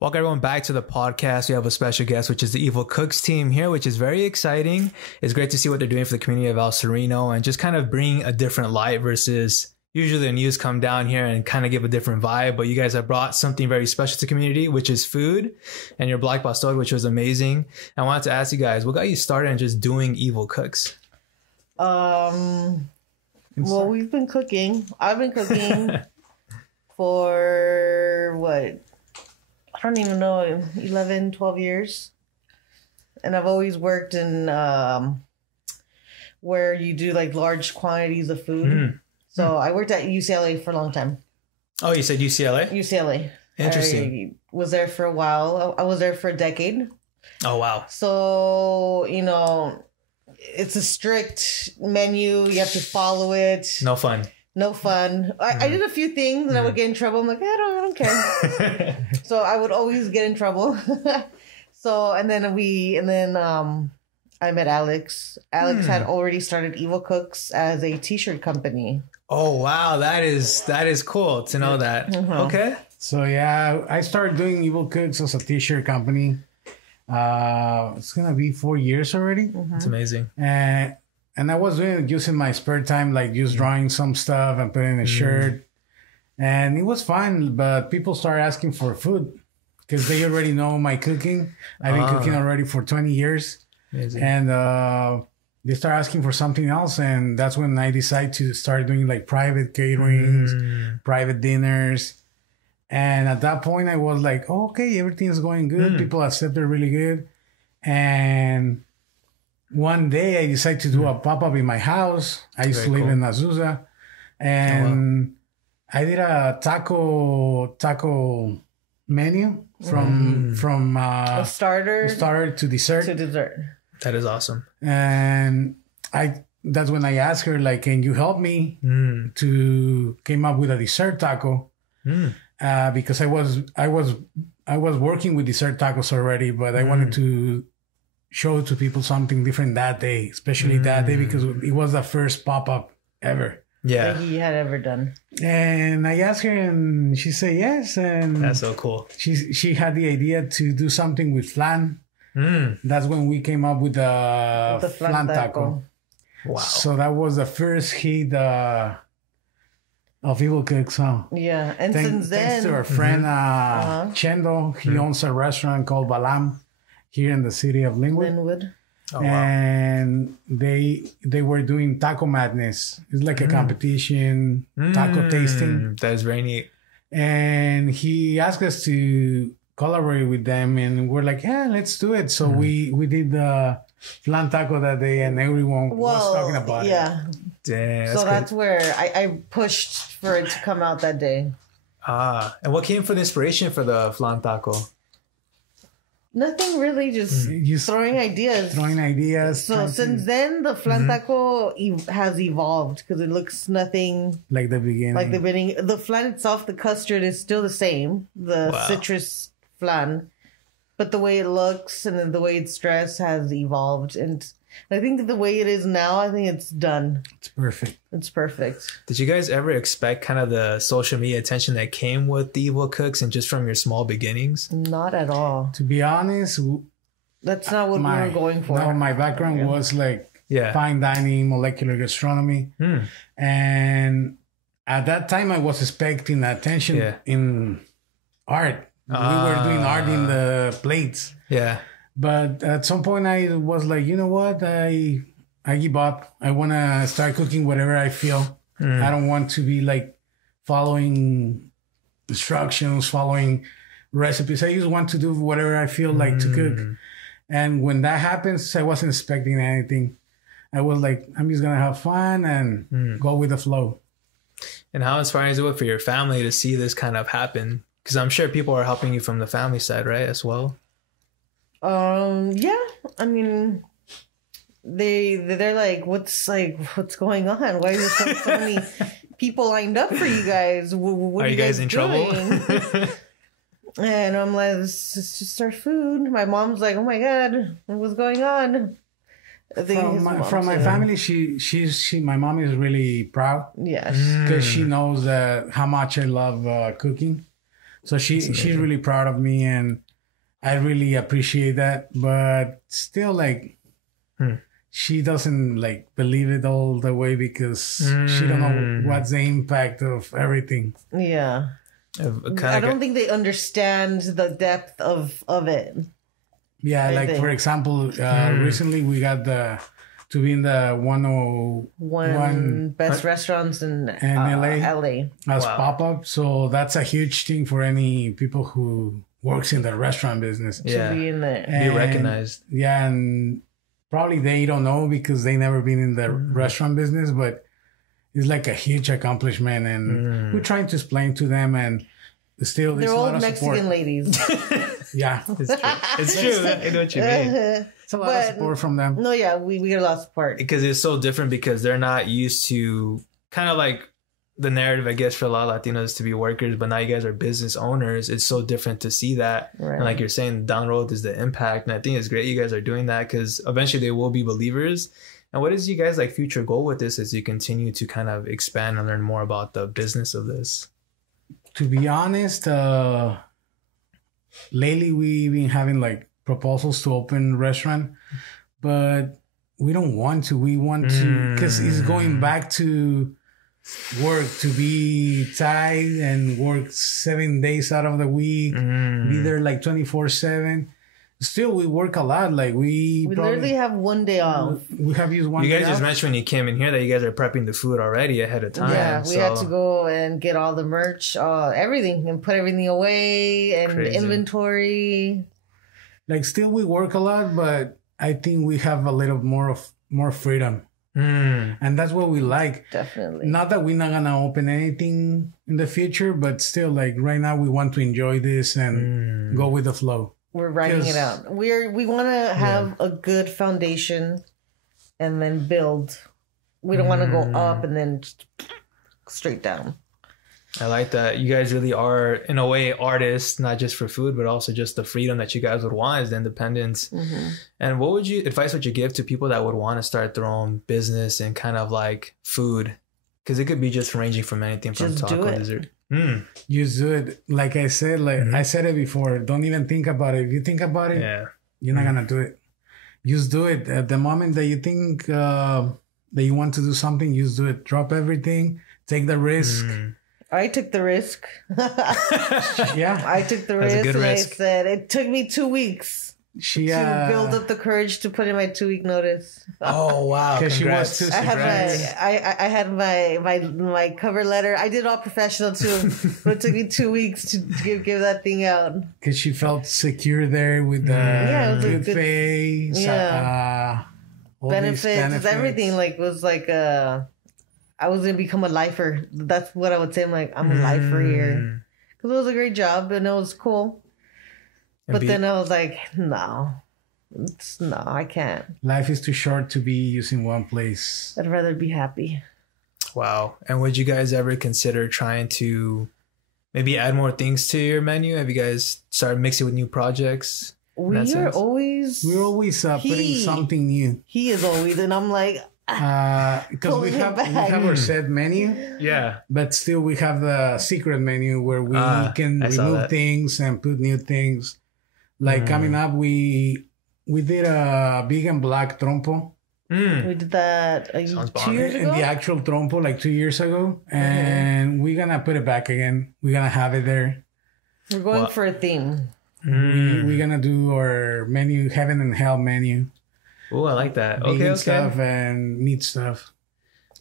Welcome everyone back to the podcast. We have a special guest, which is the Evil Cooks team here, which is very exciting. It's great to see what they're doing for the community of El Sereno and just kind of bring a different light versus usually the news come down here and kind of give a different vibe. But you guys have brought something very special to the community, which is food and your Black Pastor, which was amazing. I wanted to ask you guys, what got you started in just doing Evil Cooks? Well, we've been cooking. I've been cooking for what? I don't even know, 11, 12 years. And I've always worked in where you do like large quantities of food. So I worked at UCLA for a long time. Oh, you said UCLA? UCLA. Interesting. I was there for a while. I was there for a decade. Oh, wow. So, you know, it's a strict menu. You have to follow it. No fun. No fun. I did a few things and I would get in trouble. I'm like, I don't care. So I would always get in trouble. And then I met Alex. Alex had already started Evil Cooks as a t-shirt company. Oh, wow. That is cool to know that. Okay. So yeah, I started doing Evil Cooks as a t-shirt company. It's going to be 4 years already. It's amazing. And I was doing it using my spare time, like just drawing some stuff and putting a shirt. And it was fun, but people started asking for food because they already know my cooking. I've been cooking already for 20 years. Amazing. And they start asking for something else. And that's when I decided to start doing like private caterings, private dinners. And at that point, I was like, oh, okay, everything's going good. People accept it really good. And one day I decided to do a pop-up in my house. I used to live in Azusa. And I did a taco menu from a starter to dessert. That is awesome. And that's when I asked her, like, can you help me to came up with a dessert taco? Because I was working with dessert tacos already, but I wanted to show to people something different that day, especially that day, because it was the first pop-up ever. Yeah. that he had ever done. And I asked her and she said yes. And that's so cool. She had the idea to do something with flan. That's when we came up with the flan taco. Wow. So that was the first hit of Evil Cooks, huh? Yeah. And since then, thanks to our friend Chendo, he owns a restaurant called Balam here in the city of Linwood. Oh, wow. And they were doing Taco Madness. It's like a competition, taco tasting. That is very neat. And he asked us to collaborate with them, and we're like, yeah, let's do it. So we did the flan taco that day, and everyone was talking about it. Damn, so that's where I pushed for it to come out that day. And what came for the inspiration for the flan taco? Nothing really, just throwing ideas. So since then, the flan taco has evolved because it looks nothing like the beginning. The flan itself, the custard is still the same, the citrus flan, but the way it looks and then the way it's dressed has evolved. And I think that the way it is now, I think it's done. It's perfect. It's perfect. Did you guys ever expect kind of the social media attention that came with the Evil Cooks and just from your small beginnings? Not at all. To be honest, that's not what we were going for. No, my background was like fine dining, molecular gastronomy. And at that time, I was expecting attention in art. We were doing art in the plates. Yeah. But at some point I was like, you know what? I give up. I want to start cooking whatever I feel. I don't want to be like following instructions, following recipes. I just want to do whatever I feel like to cook. And when that happens, I wasn't expecting anything. I was like, I'm just going to have fun and go with the flow. And how inspiring is it for your family to see this kind of happen? Because I'm sure people are helping you from the family side, right, as well? Yeah. I mean, they're like, what's going on? Why is there so many people lined up for you guys? What are you guys in trouble? And I'm like, it's just our food. My mom's like, oh my God, what's going on? From my family, my mom is really proud. Yes. Because she knows how much I love cooking. So she's really proud of me, and I really appreciate that. But still, like, she doesn't like believe it all the way because she don't know what's the impact of everything. Yeah. I don't think they understand the depth of it. Yeah, like for example, recently we got to be in the 101 best restaurants in LA as pop-up. So that's a huge thing for any people who works in the restaurant business. To be in there. Be recognized. Yeah, and probably they don't know because they never been in the restaurant business, but it's like a huge accomplishment, and we're trying to explain to them, and still they're all Mexican ladies. Yeah, it's true. It's true. I know what you mean. It's a lot of support from them. No, yeah, we get a lot of support because it's so different because they're not used to kind of like the narrative, I guess, for a lot of Latinos to be workers, but now you guys are business owners. It's so different to see that. Right. And like you're saying, down the road is the impact. And I think it's great you guys are doing that because eventually they will be believers. And what is you guys like future goal with this as you continue to kind of expand and learn more about the business of this? To be honest, lately we've been having like proposals to open a restaurant, but we don't want to. We want to because it's going back to work, to be tied and work 7 days out of the week, be there like 24/7. Still, we work a lot. Like we literally have 1 day off. We have used 1 day off. You guys just mentioned when you came in here that you guys are prepping the food already ahead of time. Yeah, we had to go and get all the merch, everything, and put everything away and inventory. Like still, we work a lot, but I think we have a little more freedom. And that's what we like. Definitely. Not that we're not gonna open anything in the future, but still, like right now, we want to enjoy this and go with the flow. We're writing it out. We want to have a good foundation and then build. We don't want to go up and then straight down. I like that. You guys really are, in a way, artists, not just for food, but also just the freedom that you guys would want is the independence. And what advice would you give to people that would want to start their own business and kind of like food? Because it could be just ranging from anything from taco to dessert. Just do it. Like I said, I said it before, don't even think about it. If you think about it, you're not going to do it. Just do it. At the moment that you think that you want to do something, just do it. Drop everything. Take the risk. I took the risk. Yeah. I took the risk. And risk. I said it took me 2 weeks to build up the courage to put in my 2 week notice. Oh wow! Because she was too. I had my cover letter. I did all professional too, but it took me 2 weeks to give that thing out. Because she felt secure there with the good pay, benefits, everything. Like it was like I was gonna become a lifer. That's what I would say. I'm like, I'm a lifer here because it was a great job and it was cool. But then I was like, no, I can't. Life is too short to be using one place. I'd rather be happy. Wow. And would you guys ever consider trying to maybe add more things to your menu? Have you guys started mixing with new projects? We're always putting something new. He is always, and I'm like, because we have our set menu, but still we have the secret menu where we can remove things and put new things. Like coming up, we did a vegan black trompo. We did that 2 years ago. The actual trompo, like 2 years ago, and we're gonna put it back again. We're gonna have it there. We're going for a theme. We're gonna do our menu, heaven and hell menu. Oh, I like that. Vegan stuff and meat stuff.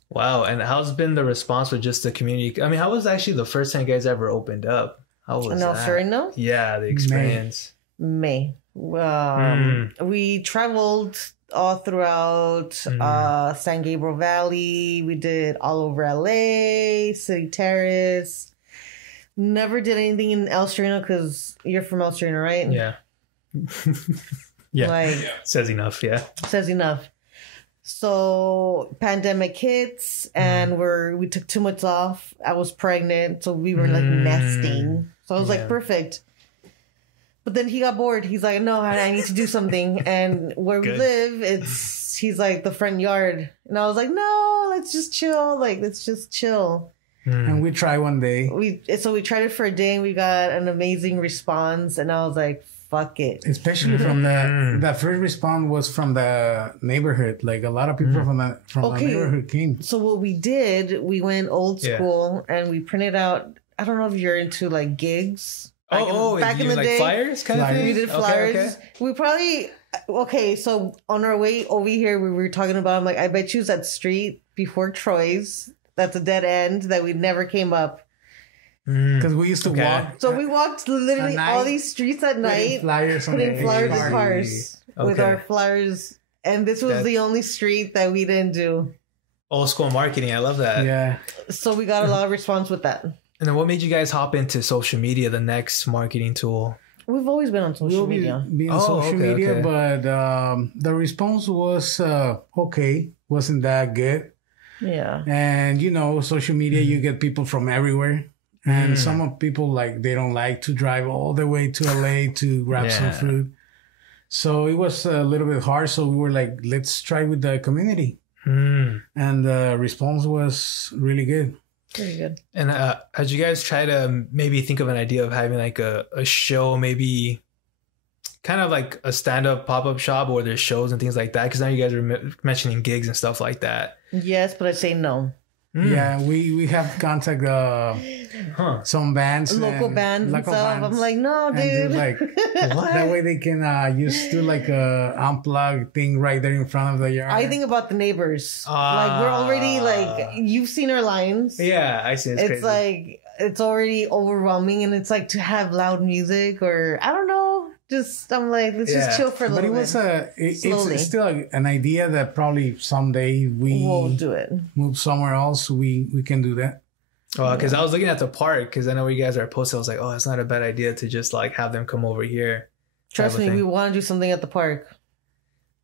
Wow. And how's been the response with just the community? I mean, how was actually the first time you guys ever opened up? How was that? Sereno? Yeah, the experience. May. We traveled all throughout San Gabriel Valley. We did all over LA, City Terrace. Never did anything in El Sereno because you're from El Sereno, right? Yeah. Says enough. Says enough. So pandemic hits and we took 2 months off. I was pregnant, so we were like nesting. So I was like, perfect. But then he got bored. He's like, no, I need to do something. And where we live, he's like the front yard. And I was like, no, let's just chill. Like, let's just chill. and we try one day. We tried it for a day and we got an amazing response, and I was like, fuck it. Especially from the first response was from the neighborhood. Like a lot of people from the neighborhood came. So what we did, we went old school and we printed out. I don't know if you're into like gigs. Back in the day, flyers kind of thing. We did flyers. Okay. We probably So on our way over here, we were talking about. I'm like, I bet you that street before Troy's. That's a dead end that we never came up. Because we used to walk. So we walked literally all these streets at night, putting flyers in cars with our flyers. And this was the only street that we didn't do. Old school marketing. I love that. Yeah. So we got a lot of response with that. And then what made you guys hop into social media, the next marketing tool? We've always been on social media. Been on social media, but the response was okay. Wasn't that good. Yeah. And, social media, you get people from everywhere. And some of people, like, they don't like to drive all the way to LA to grab some food. So it was a little bit hard. So we were like, let's try with the community. And the response was really good. Very good. And had you guys try to maybe think of an idea of having like a show, maybe kind of like a stand-up pop-up shop where there's shows and things like that? Because now you guys are mentioning gigs and stuff like that. Yes, but I say no. Yeah, we have contact some bands, local bands and stuff. I'm like, no, dude. Like, what? That way they can do like a unplugged thing right there in front of the yard. I think about the neighbors. Like, we're already like, you've seen our lines. Yeah, I see. It's crazy. Like, it's already overwhelming, and it's like to have loud music or I don't know. Just I'm like, let's just chill for a little bit. But it's still an idea that probably someday we'll do it. Move somewhere else. We can do that. Oh, because I was looking at the park because I know you guys are posted. I was like, oh, it's not a bad idea to just like have them come over here. Trust me, we want to do something at the park.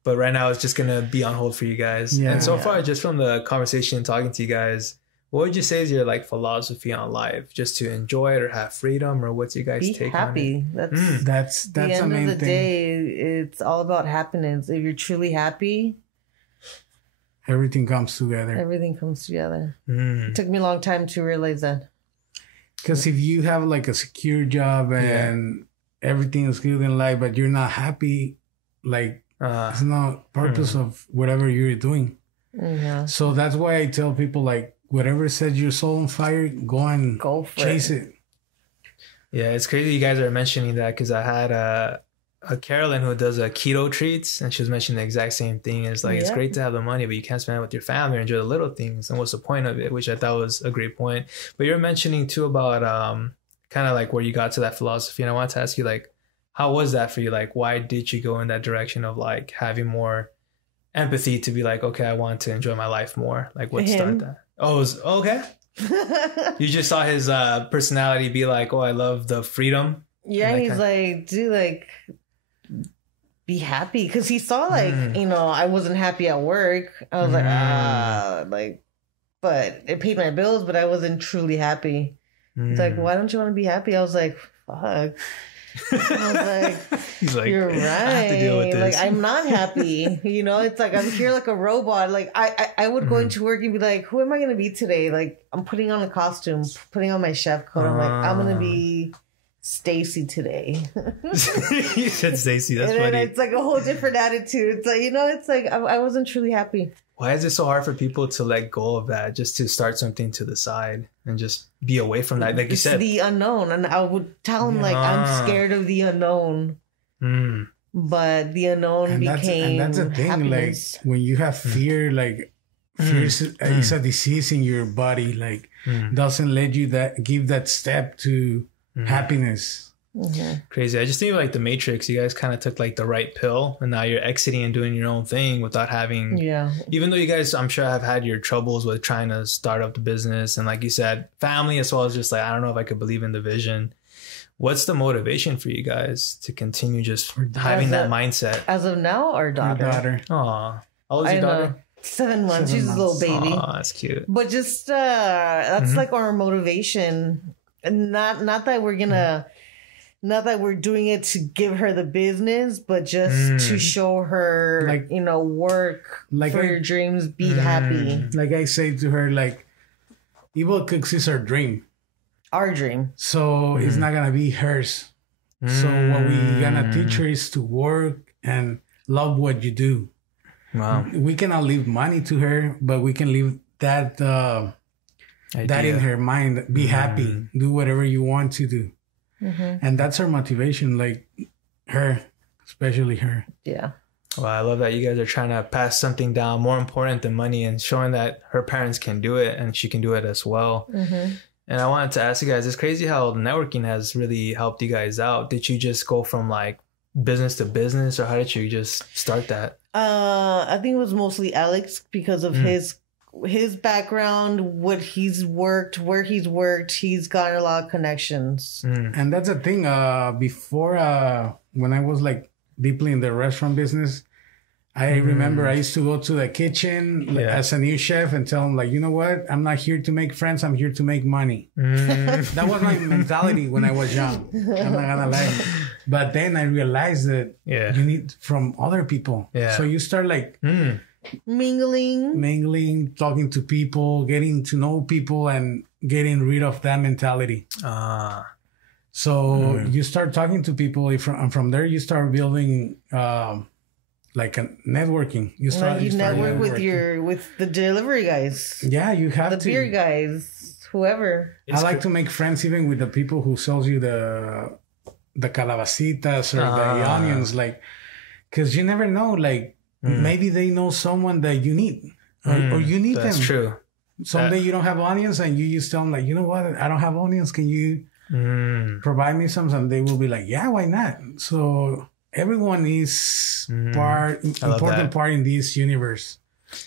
But right now it's just gonna be on hold for you guys. Yeah. And so far, just from the conversation, talking to you guys, what would you say is your like philosophy on life? Just to enjoy it or have freedom, or what's your guys' take on it? That's the end main of the thing. day. It's all about happiness. If you're truly happy, everything comes together. Everything comes together. It took me a long time to realize that. Because if you have like a secure job and everything is good in life, but you're not happy, like it's not purpose of whatever you're doing. Yeah. So that's why I tell people like, whatever sets your soul on fire, go for chase it. Yeah, it's crazy you guys are mentioning that because I had a Carolyn who does keto treats, and she was mentioning the exact same thing. It's like, it's great to have the money, but you can't spend it with your family or enjoy the little things. And what's the point of it? Which I thought was a great point. But you're mentioning too about kind of like where you got to that philosophy. And I wanted to ask you, like, how was that for you? Like, why did you go in that direction of like having more empathy to be like, okay, I want to enjoy my life more? Like, what started that? Oh, okay. You just saw his personality be like, oh, I love the freedom. Yeah, he's like, dude, like, be happy. Because he saw, like, I wasn't happy at work. I was like, but it paid my bills, but I wasn't truly happy. He's like, why don't you want to be happy? I was like, fuck. I was like, he's like, you're right. I have to deal with this. Like, I'm not happy. It's like I'm here like a robot. Like I would go into work and be like, who am I gonna be today? Like, I'm putting on a costume, putting on my chef coat. I'm like, I'm gonna be Stacy today. You said Stacy. That's and funny. It's like a whole different attitude. It's like, it's like I wasn't truly happy. Why is it so hard for people to let go of that, just to start something to the side and just be away from that? Like you said, the unknown. And I would tell him, like, I'm scared of the unknown. But the unknown became that's the thing. Happiness. Like, when you have fear, like, fear is a disease in your body. Like, doesn't let you give that step to happiness. Crazy. I just think like the Matrix, you guys kind of took like the right pill, and now you're exiting and doing your own thing without having, even though you guys, I'm sure, have had your troubles with trying to start up the business, and like you said, family, as well as just like, I don't know if I could believe in the vision. What's the motivation for you guys to continue just having that mindset? As of now, our daughter. Aw. How old is your daughter? 7 months. She's a little baby. Oh, that's cute. But just that's like our motivation. And not that we're gonna not that we're doing it to give her the business, but just to show her, like, work for your dreams, be happy. Like I say to her, like, Evil Cooks is our dream. Our dream. So it's not gonna be hers. So what we gonna teach her is to work and love what you do. Wow. We cannot leave money to her, but we can leave that that in her mind. Be happy. Do whatever you want to do. And that's her motivation. Like her, especially her. Yeah. Well, I love that you guys are trying to pass something down more important than money and showing that her parents can do it and she can do it as well. And I wanted to ask you guys, it's crazy how networking has really helped you guys out. Did you just go from like business to business, or how did you just start that? I think it was mostly Alex because of his background, what he's worked, where he's worked. He's gotten a lot of connections. And that's the thing. Before, when I was like deeply in the restaurant business, I remember I used to go to the kitchen as a new chef and tell them, like, you know what? I'm not here to make friends. I'm here to make money. That was my mentality when I was young. I'm not gonna lie. But then I realized that you need from other people. So you start like mingling, talking to people, getting to know people, and getting rid of that mentality. So you start talking to people, and from there you start building like a networking. You start network with the delivery guys. Yeah, you have the beer guys, whoever. I like to make friends even with the people who sells you the calabacitas or the onions, like, because you never know, like maybe they know someone that you need or you need them. That's true. Someday you don't have onions and you just tell them, like, you know what, I don't have onions, can you provide me some? And they will be like, yeah, why not? So everyone is important part in this universe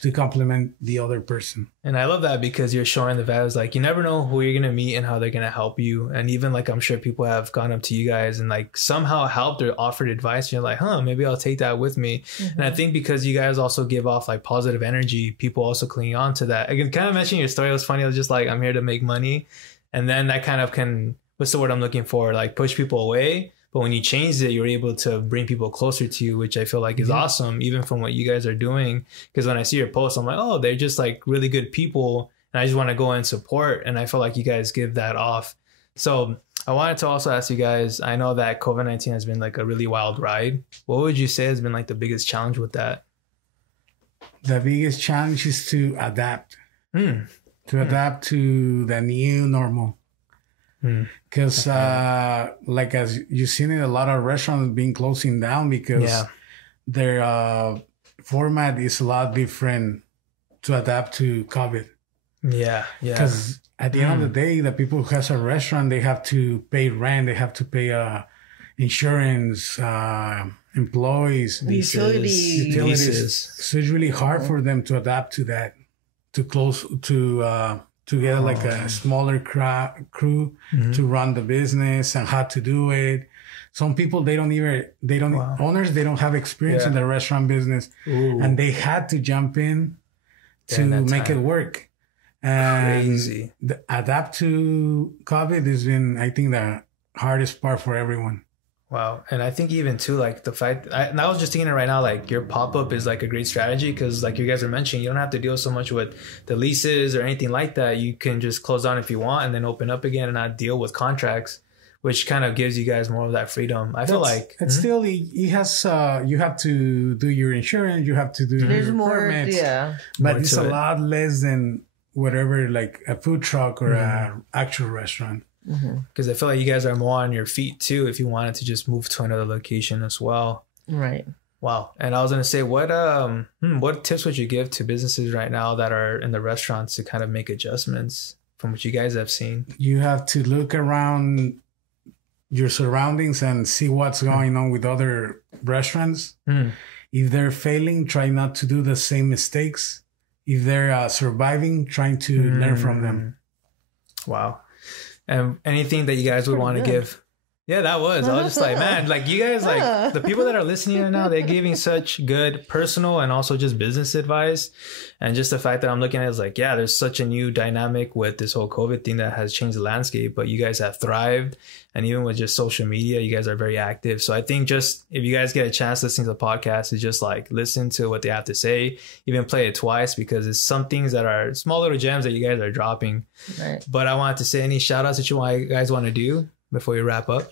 to complement the other person. And I love that because you're showing the values. Like, you never know who you're going to meet and how they're going to help you. And even like, I'm sure people have gone up to you guys and like somehow helped or offered advice. And you're like, maybe I'll take that with me. And I think because you guys also give off like positive energy, people also cling on to that. I can kind of mention your story. It was funny. I was just like, I'm here to make money. And then that kind of can, what's the word I'm looking for? Like push people away. But when you changed it, you're able to bring people closer to you, which I feel like is awesome, even from what you guys are doing. Because when I see your posts, I'm like, oh, they're just like really good people. And I just want to go and support. And I feel like you guys give that off. So I wanted to also ask you guys, I know that COVID-19 has been like a really wild ride. What would you say has been like the biggest challenge with that? The biggest challenge is to adapt. To adapt to the new normal. Because like as you've seen it, a lot of restaurants being closing down because their format is a lot different to adapt to COVID. Because at the end of the day, the people who has a restaurant, they have to pay rent, they have to pay insurance, employees, utilities. So it's really hard for them to adapt to that, to get like a smaller crew to run the business and how to do it. Some people, owners, they don't have experience in the restaurant business and they had to jump in to make it work. And adapt to COVID has been, I think, the hardest part for everyone. Wow. And I think even too, like the fact, and I was just thinking it right now, like your pop-up is like a great strategy because like you guys are mentioning, you don't have to deal so much with the leases or anything like that. You can just close down if you want and then open up again and not deal with contracts, which kind of gives you guys more of that freedom. I feel like it's still, it has, you have to do your insurance, you have to do your permits, but it's a lot less than whatever, like a food truck or an actual restaurant. Because I feel like you guys are more on your feet too if you wanted to just move to another location as well. Right. Wow. And I was going to say, what tips would you give to businesses right now that are in the restaurants to kind of make adjustments from what you guys have seen? You have to look around your surroundings and see what's going on with other restaurants. If they're failing, try not to do the same mistakes. If they're surviving, trying to learn from them. Wow. And anything that you guys would want to give Yeah, that was. I was just like, man, like you guys, like the people that are listening right now, they're giving such good personal and also just business advice. And just the fact that I'm looking at it is like, yeah, there's such a new dynamic with this whole COVID thing that has changed the landscape, but you guys have thrived. And even with just social media, you guys are very active. So I think just if you guys get a chance listening to the podcast, is just like listen to what they have to say, even play it twice, because it's some things that are small little gems that you guys are dropping. Right. But I wanted to say any shout outs that you guys want to do before we wrap up.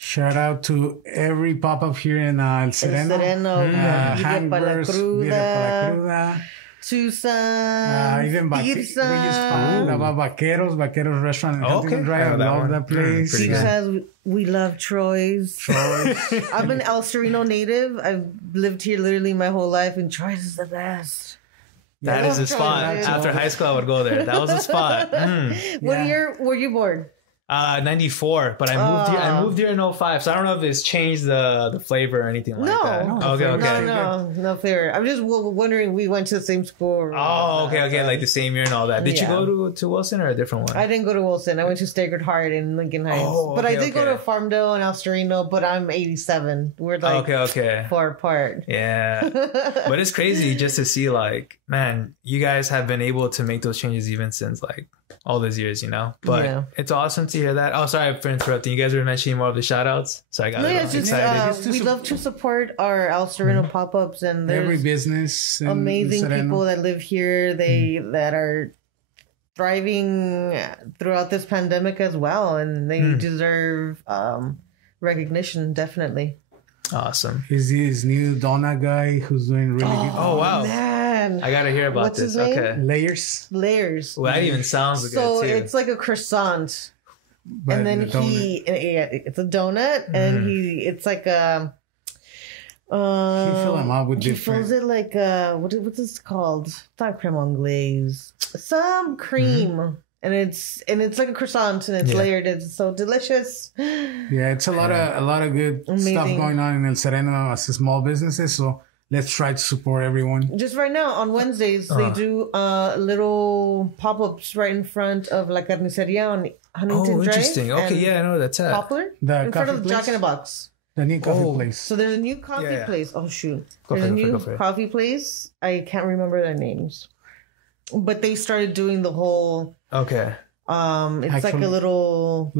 Shout out to every pop-up here in El Sereno. El Sereno, Hank Burst, Birria para la Cruda. Susan, Even we just found about Vaqueros restaurant in Huntington Drive. I love that place. She says we love Troy's. I'm an El Sereno native. I've lived here literally my whole life, and Troy's is the best. That is the spot. After high school, I would go there. That was the spot. What year were you born? 94, but I moved here in 05, so I don't know if it's changed the flavor or anything like that. No flavor. I'm just wondering, we went to the same school. Okay, like the same year and all that. Did you go to Wilson or a different one? I didn't go to Wilson. I went to Sacred Heart in Lincoln Heights. But I did go to Farmdale and El Sereno, but I'm 87. We're like far apart. Yeah. But it's crazy just to see, like, man, you guys have been able to make those changes even since like all those years, you know. But it's awesome to hear that. Oh, sorry for interrupting. You guys were mentioning more of the shout outs, so I got excited. We love to support our El Sereno pop-ups, and there's every business, amazing people that live here. That are thriving throughout this pandemic as well, and they deserve recognition, definitely. Awesome. Is this new donut guy who's doing really good? Oh wow, man! I gotta hear about this. Okay, Layers. Well, that even sounds good too. So it's like a croissant, and then it's a donut, and it's like a. He fill them out with different. He fills it like what's this called? It's not creme anglaise. Some cream. And it's like a croissant, and it's layered. It's so delicious. Yeah, it's a lot of good stuff going on in El Sereno as small businesses. So let's try to support everyone. Just right now on Wednesdays, they do little pop-ups right in front of La Carniceria on Huntington Drive. Interesting. Okay, I know that's it. Poplar in front of the Jack in the Box. The new coffee place. So there's a new coffee place. Oh shoot, there's a new coffee place. I can't remember their names, but they started doing the whole. Okay. It's like a little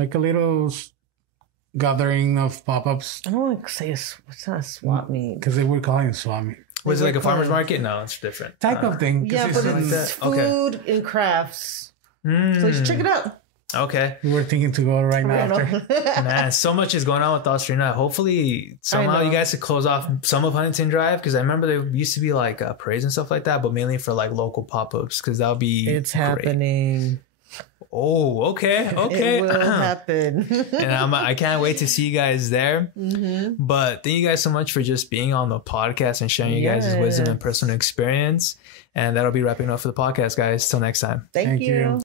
gathering of pop-ups. I don't want to say it's not a swap meet because they were calling it swap meet. Was it like a farmer's market? No, it's different. Type of thing. Yeah, but it's food and crafts. So you should check it out. Okay. We were thinking to go right now after. Man, so much is going on with Australia. Hopefully, somehow you guys could close off some of Huntington Drive, because I remember there used to be like parades and stuff like that, but mainly for like local pop-ups, because that would be It's great. Happening. Oh, okay. It will happen. And I can't wait to see you guys there. But thank you guys so much for just being on the podcast and sharing you guys' wisdom and personal experience. And that'll be wrapping up for the podcast, guys. Till next time. Thank you.